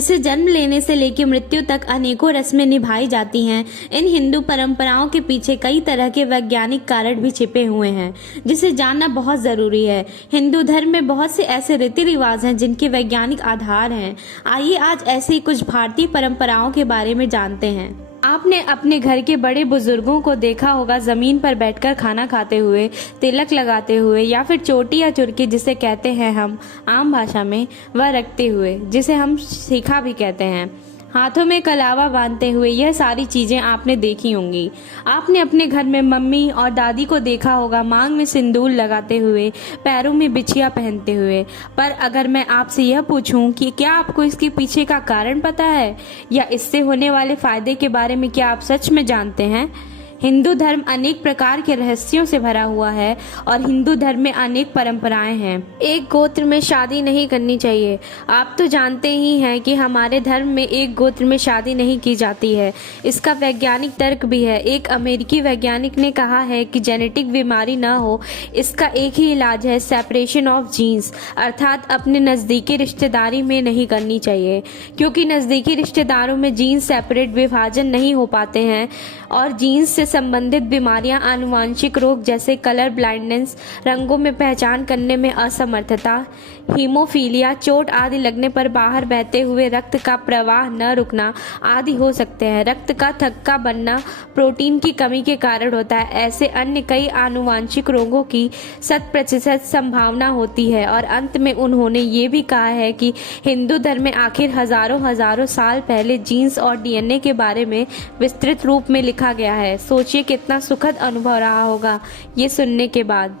जिसे जन्म लेने से लेकर मृत्यु तक अनेकों रस्में निभाई जाती हैं। इन हिंदू परंपराओं के पीछे कई तरह के वैज्ञानिक कारण भी छिपे हुए हैं, जिसे जानना बहुत जरूरी है। हिंदू धर्म में बहुत से ऐसे रीति रिवाज हैं जिनके वैज्ञानिक आधार हैं। आइए आज ऐसे ही कुछ भारतीय परंपराओं के बारे में जानते हैं। आपने अपने घर के बड़े बुजुर्गों को देखा होगा जमीन पर बैठकर खाना खाते हुए, तिलक लगाते हुए या फिर चोटी या चुरकी जिसे कहते हैं हम आम भाषा में, वह रखते हुए, जिसे हम शिखा भी कहते हैं, हाथों में कलावा बांधते हुए। यह सारी चीजें आपने देखी होंगी। आपने अपने घर में मम्मी और दादी को देखा होगा मांग में सिंदूर लगाते हुए, पैरों में बिछिया पहनते हुए। पर अगर मैं आपसे यह पूछूं कि क्या आपको इसके पीछे का कारण पता है या इससे होने वाले फायदे के बारे में क्या आप सच में जानते हैं? हिंदू धर्म अनेक प्रकार के रहस्यों से भरा हुआ है और हिंदू धर्म में अनेक परंपराएं हैं। एक गोत्र में शादी नहीं करनी चाहिए। आप तो जानते ही हैं कि हमारे धर्म में एक गोत्र में शादी नहीं की जाती है। इसका वैज्ञानिक तर्क भी है। एक अमेरिकी वैज्ञानिक ने कहा है कि जेनेटिक बीमारी न हो, इसका एक ही इलाज है, सेपरेशन ऑफ जीन्स, अर्थात अपने नज़दीकी रिश्तेदारी में नहीं करनी चाहिए, क्योंकि नज़दीकी रिश्तेदारों में जीन्स सेपरेट विभाजन नहीं हो पाते हैं और जीन्स से संबंधित बीमारियां, आनुवांशिक रोग जैसे कलर ब्लाइंडनेस, रंगों में पहचान करने में असमर्थता, हीमोफीलिया, चोट आदि लगने पर बाहर बहते हुए रक्त का प्रवाह न रुकना आदि हो सकते हैं। रक्त का थक्का बनना प्रोटीन की कमी के कारण होता है। ऐसे अन्य कई आनुवांशिक रोगों की 100% संभावना होती है। और अंत में उन्होंने ये भी कहा है कि हिंदू धर्म में आखिर हजारों साल पहले जीन्स और डीएनए के बारे में विस्तृत रूप में लिखा गया है। सोचिए कितना सुखद अनुभव रहा होगा ये सुनने के बाद।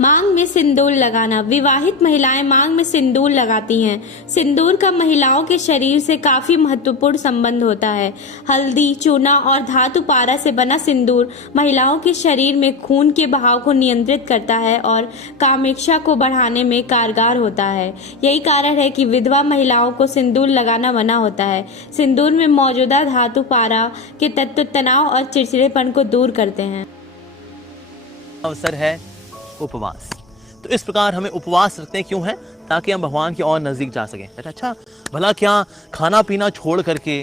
मांग में सिंदूर लगाना। विवाहित महिलाएं मांग में सिंदूर लगाती हैं। सिंदूर का महिलाओं के शरीर से काफी महत्वपूर्ण संबंध होता है। हल्दी, चूना और धातु पारा से बना सिंदूर महिलाओं के शरीर में खून के बहाव को नियंत्रित करता है और कामेक्षा को बढ़ाने में कारगर होता है। यही कारण है कि विधवा महिलाओं को सिंदूर लगाना मना होता है। सिंदूर में मौजूदा धातु पारा के तत्व तनाव और चिड़चिड़ेपन को दूर करते हैं। अवसर है उपवास। तो इस प्रकार हमें उपवास रखते हैं क्यों है? ताकि हम भगवान के और नजदीक जा सकें। अच्छा, भला क्या खाना पीना छोड़ करके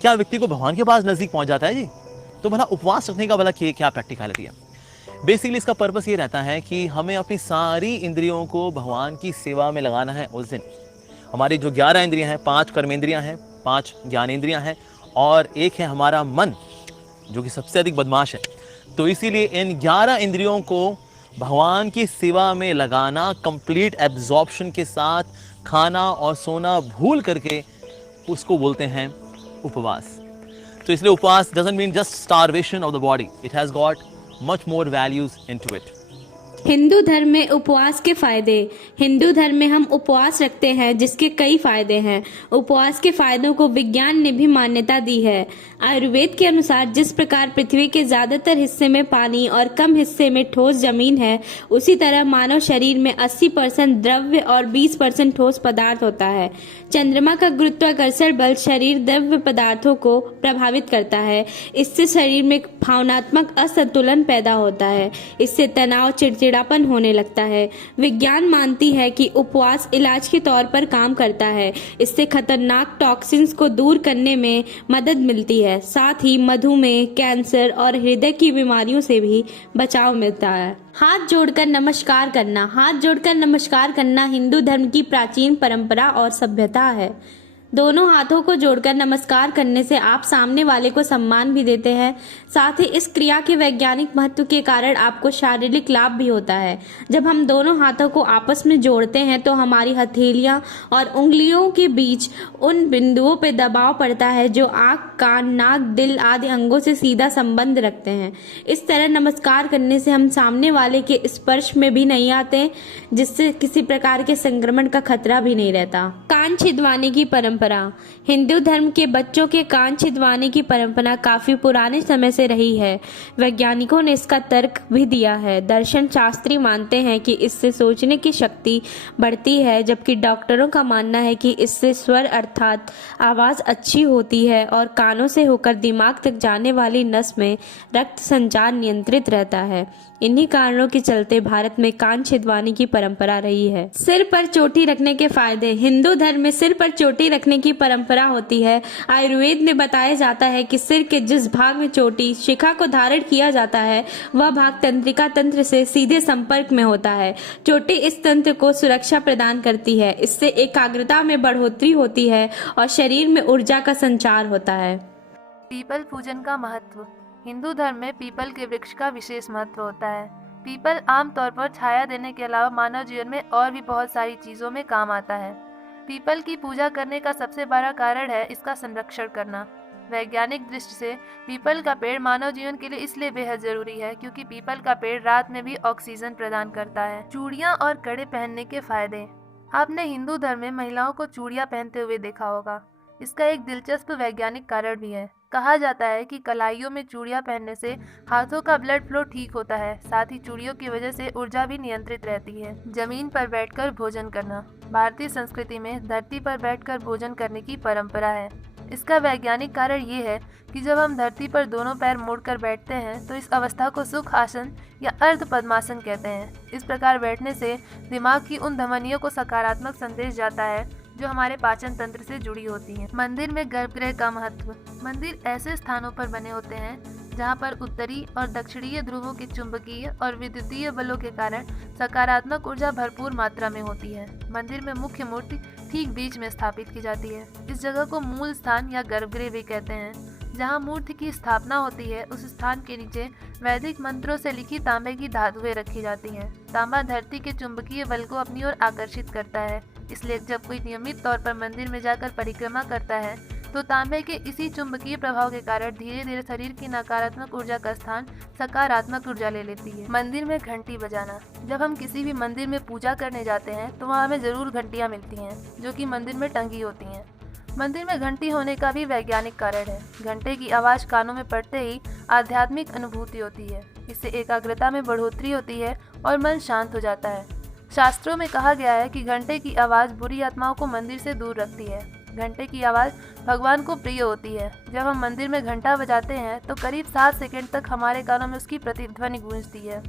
क्या व्यक्ति को भगवान के पास नजदीक पहुंच जाता है जी? तो भला उपवास रखने का भला क्या प्रैक्टिकलिटी है? बेसिकली इसका पर्पस ये रहता है कि हमें अपनी सारी इंद्रियों को भगवान की सेवा में लगाना है उस दिन। हमारी जो 11 इंद्रियां हैं, 5 कर्मेंद्रियां हैं, 5 ज्ञानेंद्रियां हैं और एक है हमारा मन, जो कि सबसे अधिक बदमाश है। तो इसीलिए इन 11 इंद्रियों को भगवान की सेवा में लगाना, कंप्लीट एब्जॉर्प्शन के साथ खाना और सोना भूल करके, उसको बोलते हैं उपवास। तो इसलिए उपवास doesn't mean just starvation of the body, it has got much more values into it. Hindu धर्म में उपवास के फायदे। हिंदू धर्म में हम उपवास रखते हैं जिसके कई फायदे हैं। उपवास के फायदों को विज्ञान ने भी मान्यता दी है। आयुर्वेद के अनुसार जिस प्रकार पृथ्वी के ज्यादातर हिस्से में पानी और कम हिस्से में ठोस जमीन है, उसी तरह मानव शरीर में 80% द्रव्य और 20% ठोस पदार्थ होता है। चंद्रमा का गुरुत्वाकर्षण बल शरीर द्रव्य पदार्थों को प्रभावित करता है। इससे शरीर में भावनात्मक असंतुलन पैदा होता है। इससे तनाव, चिड़चिड़ापन होने लगता है। विज्ञान मानती है कि उपवास इलाज के तौर पर काम करता है। इससे खतरनाक टॉक्सिन्स को दूर करने में मदद मिलती है। साथ ही मधुमेह, कैंसर और हृदय की बीमारियों से भी बचाव मिलता है। हाथ जोड़कर नमस्कार करना। हाथ जोड़कर नमस्कार करना हिंदू धर्म की प्राचीन परंपरा और सभ्यता है। दोनों हाथों को जोड़कर नमस्कार करने से आप सामने वाले को सम्मान भी देते हैं। साथ ही इस क्रिया के वैज्ञानिक महत्व के कारण आपको शारीरिक लाभ भी होता है। जब हम दोनों हाथों को आपस में जोड़ते हैं तो हमारी हथेलियां और उंगलियों के बीच उन बिंदुओं पर दबाव पड़ता है जो आंख, कान, नाक, दिल आदि अंगों से सीधा संबंध रखते हैं। इस तरह नमस्कार करने से हम सामने वाले के स्पर्श में भी नहीं आते, जिससे किसी प्रकार के संक्रमण का खतरा भी नहीं रहता। कान छिदवाने की परंपरा। हिंदू धर्म के बच्चों के कान छिदवाने की परंपरा काफी पुराने समय से रही है। वैज्ञानिकों ने इसका तर्क भी दिया है। दर्शन शास्त्री मानते हैं कि इससे सोचने की शक्ति बढ़ती है, जबकि डॉक्टरों का मानना है कि इससे स्वर अर्थात आवाज अच्छी होती है और कानों से होकर दिमाग तक जाने वाली नस में रक्त संचार नियंत्रित रहता है। इन्हीं कारणों के चलते भारत में कान छिदवाने की परंपरा रही है। सिर पर चोटी रखने के फायदे। हिंदू धर्म में सिर पर चोटी रखने रखने की परंपरा होती है। आयुर्वेद में बताया जाता है कि सिर के जिस भाग में चोटी शिखा को धारण किया जाता है वह भाग तंत्रिका तंत्र से सीधे संपर्क में होता है। चोटी इस तंत्र को सुरक्षा प्रदान करती है, इससे एकाग्रता में बढ़ोतरी होती है और शरीर में ऊर्जा का संचार होता है। पीपल पूजन का महत्व। हिंदू धर्म में पीपल के वृक्ष का विशेष महत्व होता है। पीपल आमतौर पर छाया देने के अलावा मानव जीवन में और भी बहुत सारी चीजों में काम आता है। पीपल की पूजा करने का सबसे बड़ा कारण है इसका संरक्षण करना। वैज्ञानिक दृष्टि से पीपल का पेड़ मानव जीवन के लिए इसलिए बेहद जरूरी है क्योंकि पीपल का पेड़ रात में भी ऑक्सीजन प्रदान करता है। चूड़ियां और कड़े पहनने के फायदे। आपने हिंदू धर्म में महिलाओं को चूड़ियां पहनते हुए देखा होगा। इसका एक दिलचस्प वैज्ञानिक कारण भी है। कहा जाता है कि कलाइयों में चूड़ियां पहनने से हाथों का ब्लड फ्लो ठीक होता है, साथ ही चूड़ियों की वजह से ऊर्जा भी नियंत्रित रहती है। जमीन पर बैठकर भोजन करना। भारतीय संस्कृति में धरती पर बैठकर भोजन करने की परंपरा है। इसका वैज्ञानिक कारण ये है कि जब हम धरती पर दोनों पैर मोड़कर बैठते हैं तो इस अवस्था को सुख आसन या अर्ध पद्मासन कहते हैं। इस प्रकार बैठने से दिमाग की उन धमनियों को सकारात्मक संदेश जाता है जो हमारे पाचन तंत्र से जुड़ी होती हैं। मंदिर में गर्भगृह का महत्व। मंदिर ऐसे स्थानों पर बने होते हैं जहां पर उत्तरी और दक्षिणीय ध्रुवों के चुंबकीय और विद्युतीय बलों के कारण सकारात्मक ऊर्जा भरपूर मात्रा में होती है। मंदिर में मुख्य मूर्ति ठीक बीच में स्थापित की जाती है। इस जगह को मूल स्थान या गर्भगृह भी कहते हैं। जहां मूर्ति की स्थापना होती है उस स्थान के नीचे वैदिक मंत्रों से लिखी तांबे की धातुएं रखी जाती हैं। तांबा धरती के चुंबकीय बल को अपनी ओर आकर्षित करता है, इसलिए जब कोई नियमित तौर पर मंदिर में जाकर परिक्रमा करता है तो तांबे के इसी चुंबकीय प्रभाव के कारण धीरे धीरे शरीर की नकारात्मक ऊर्जा का स्थान सकारात्मक ऊर्जा ले लेती है। मंदिर में घंटी बजाना। जब हम किसी भी मंदिर में पूजा करने जाते हैं तो वहाँ हमें जरूर घंटियाँ मिलती हैं जो कि मंदिर में टंगी होती हैं। मंदिर में घंटी होने का भी वैज्ञानिक कारण है। घंटे की आवाज़ कानों में पड़ते ही आध्यात्मिक अनुभूति होती है, इससे एकाग्रता में बढ़ोतरी होती है और मन शांत हो जाता है। शास्त्रों में कहा गया है कि घंटे की आवाज़ बुरी आत्माओं को मंदिर से दूर रखती है। घंटे की आवाज़ भगवान को प्रिय होती है। जब हम मंदिर में घंटा बजाते हैं तो करीब 7 सेकंड तक हमारे कानों में उसकी प्रतिध्वनि गूंजती है।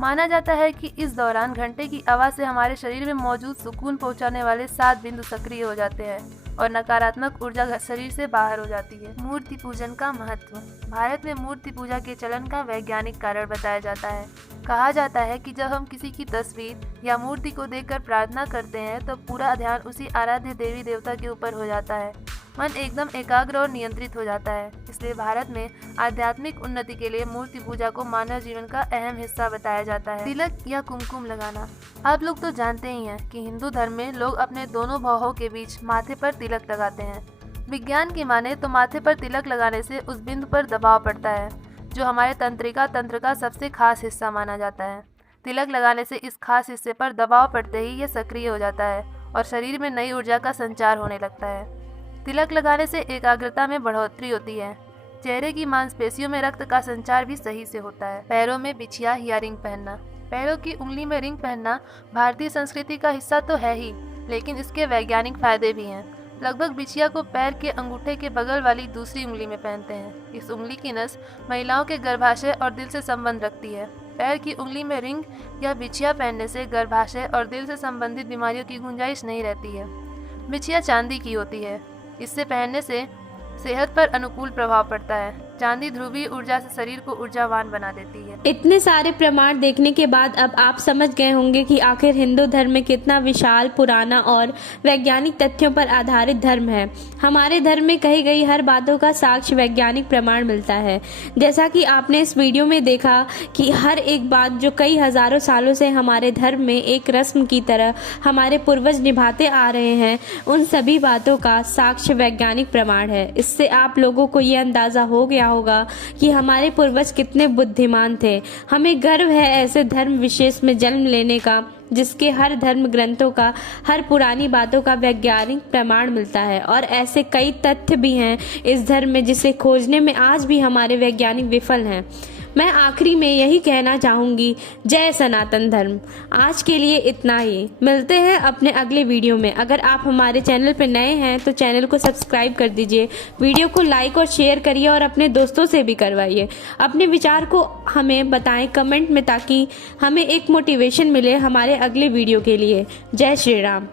माना जाता है कि इस दौरान घंटे की आवाज़ से हमारे शरीर में मौजूद सुकून पहुंचाने वाले 7 बिंदु सक्रिय हो जाते हैं और नकारात्मक ऊर्जा शरीर से बाहर हो जाती है। मूर्ति पूजन का महत्व। भारत में मूर्ति पूजा के चलन का वैज्ञानिक कारण बताया जाता है। कहा जाता है कि जब हम किसी की तस्वीर या मूर्ति को देखकर प्रार्थना करते हैं तो पूरा ध्यान उसी आराध्य देवी देवता के ऊपर हो जाता है। मन एकदम एकाग्र और नियंत्रित हो जाता है। इसलिए भारत में आध्यात्मिक उन्नति के लिए मूर्ति पूजा को मानव जीवन का अहम हिस्सा बताया जाता है। तिलक या कुमकुम लगाना। आप लोग तो जानते ही हैं कि हिंदू धर्म में लोग अपने दोनों भौहों के बीच माथे पर तिलक लगाते हैं। विज्ञान की माने तो माथे पर तिलक लगाने से उस बिंदु पर दबाव पड़ता है जो हमारे तंत्रिका तंत्र का सबसे खास हिस्सा माना जाता है। तिलक लगाने से इस खास हिस्से पर दबाव पड़ते ही ये सक्रिय हो जाता है और शरीर में नई ऊर्जा का संचार होने लगता है। तिलक लगाने से एकाग्रता में बढ़ोतरी होती है। चेहरे की मांसपेशियों में रक्त का संचार भी सही से होता है। पैरों में बिछिया या रिंग पहनना। पैरों की उंगली में रिंग पहनना भारतीय संस्कृति का हिस्सा तो है ही, लेकिन इसके वैज्ञानिक फायदे भी हैं। लगभग बिछिया को पैर के अंगूठे के बगल वाली दूसरी उंगली में पहनते हैं। इस उंगली की नस महिलाओं के गर्भाशय और दिल से संबंध रखती है। पैर की उंगली में रिंग या बिछिया पहनने से गर्भाशय और दिल से संबंधित बीमारियों की गुंजाइश नहीं रहती है। बिछिया चांदी की होती है। इससे पहनने से सेहत पर अनुकूल प्रभाव पड़ता है। चांदी ध्रुवीय ऊर्जा से शरीर को ऊर्जावान बना देती है। इतने सारे प्रमाण देखने के बाद अब आप समझ गए होंगे कि आखिर हिंदू धर्म में कितना विशाल, पुराना और वैज्ञानिक तथ्यों पर आधारित धर्म है। हमारे धर्म में कही गई हर बातों का साक्ष्य वैज्ञानिक प्रमाण मिलता है। जैसा कि आपने इस वीडियो में देखा कि हर एक बात जो कई हजारों सालों से हमारे धर्म में एक रस्म की तरह हमारे पूर्वज निभाते आ रहे हैं, उन सभी बातों का साक्ष्य वैज्ञानिक प्रमाण है। इससे आप लोगों को ये अंदाजा हो गया होगा कि हमारे पूर्वज कितने बुद्धिमान थे। हमें गर्व है ऐसे धर्म विशेष में जन्म लेने का जिसके हर धर्म ग्रंथों का, हर पुरानी बातों का वैज्ञानिक प्रमाण मिलता है। और ऐसे कई तथ्य भी हैं इस धर्म में जिसे खोजने में आज भी हमारे वैज्ञानिक विफल हैं। मैं आखिरी में यही कहना चाहूँगी, जय सनातन धर्म। आज के लिए इतना ही। मिलते हैं अपने अगले वीडियो में। अगर आप हमारे चैनल पर नए हैं तो चैनल को सब्सक्राइब कर दीजिए, वीडियो को लाइक और शेयर करिए और अपने दोस्तों से भी करवाइए। अपने विचार को हमें बताएं कमेंट में ताकि हमें एक मोटिवेशन मिले हमारे अगले वीडियो के लिए। जय श्री राम।